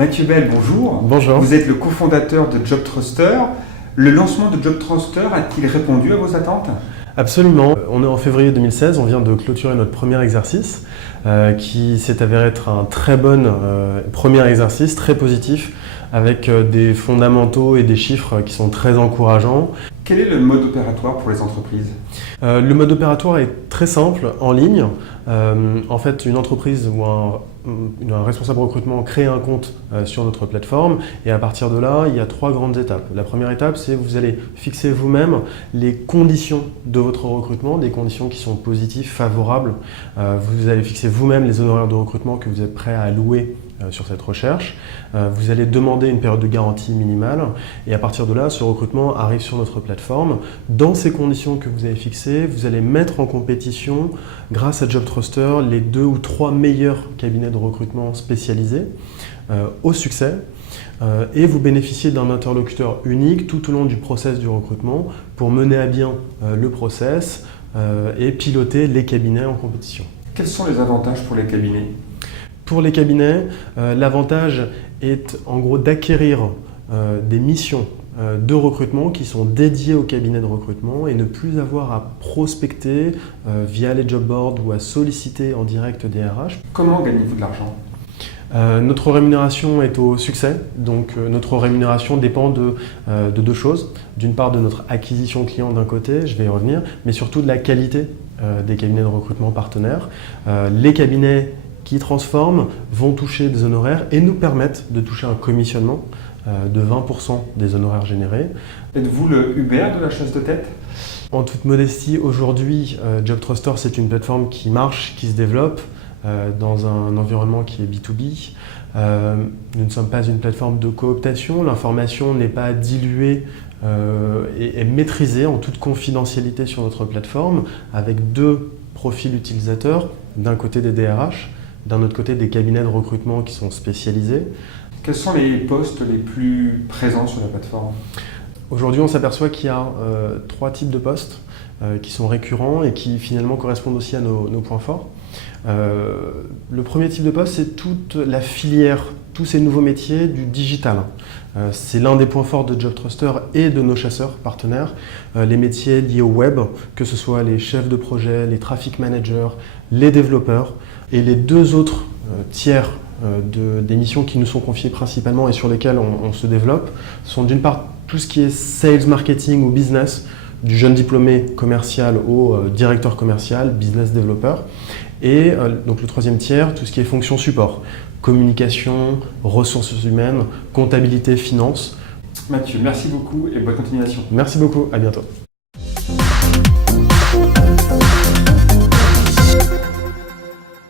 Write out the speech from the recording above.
Mathieu Bell, bonjour. Bonjour. Vous êtes le cofondateur de JobTruster. Le lancement de JobTruster a-t-il répondu à vos attentes? Absolument. On est en février 2016, on vient de clôturer notre premier exercice qui s'est avéré être un très bon premier exercice, très positif, avec des fondamentaux et des chiffres qui sont très encourageants. Quel est le mode opératoire pour les entreprises? Le mode opératoire est très simple, en ligne. En fait, une entreprise ou un responsable recrutement crée un compte sur notre plateforme et à partir de là, il y a 3 grandes étapes. La première étape, c'est vous allez fixer vous-même les conditions de votre recrutement, des conditions qui sont positives, favorables. Vous allez fixer vous-même les honoraires de recrutement que vous êtes prêt à allouer sur cette recherche. Vous allez demander une période de garantie minimale et à partir de là, ce recrutement arrive sur notre plateforme. Dans ces conditions que vous avez fixées, vous allez mettre en compétition, grâce à JobTruster, les 2 ou 3 meilleurs cabinets de recrutement spécialisés au succès et vous bénéficiez d'un interlocuteur unique tout au long du process du recrutement pour mener à bien le process et piloter les cabinets en compétition. Quels sont les avantages pour les cabinets? Pour les cabinets, l'avantage est en gros d'acquérir des missions de recrutement qui sont dédiées au cabinet de recrutement et ne plus avoir à prospecter via les job boards ou à solliciter en direct des RH. Comment gagnez-vous de l'argent? Notre rémunération est au succès, donc notre rémunération dépend de 2 choses. D'une part de notre acquisition client d'un côté, je vais y revenir, mais surtout de la qualité des cabinets de recrutement partenaires. Les cabinets qui transforment vont toucher des honoraires et nous permettent de toucher un commissionnement de 20% des honoraires générés. Êtes-vous le Uber de la chasse de tête? En toute modestie, aujourd'hui, JobTruster, c'est une plateforme qui marche, qui se développe dans un environnement qui est B2B. Nous ne sommes pas une plateforme de cooptation, l'information n'est pas diluée et maîtrisée en toute confidentialité sur notre plateforme avec 2 profils utilisateurs, d'un côté des DRH, d'un autre côté des cabinets de recrutement qui sont spécialisés. Quels sont les postes les plus présents sur la plateforme? Aujourd'hui, on s'aperçoit qu'il y a 3 types de postes qui sont récurrents et qui finalement correspondent aussi à nos points forts. Le premier type de poste, c'est toute la filière, tous ces nouveaux métiers du digital. C'est l'un des points forts de JobTruster et de nos chasseurs partenaires. Les métiers liés au web, que ce soit les chefs de projet, les traffic managers, les développeurs. Et les 2 autres tiers des missions qui nous sont confiées principalement et sur lesquelles on se développe sont d'une part tout ce qui est sales, marketing ou business, du jeune diplômé commercial au directeur commercial, business developer. Et donc le 3e tiers, tout ce qui est fonction support, communication, ressources humaines, comptabilité, finance. Mathieu, merci beaucoup et bonne continuation. Merci beaucoup, à bientôt.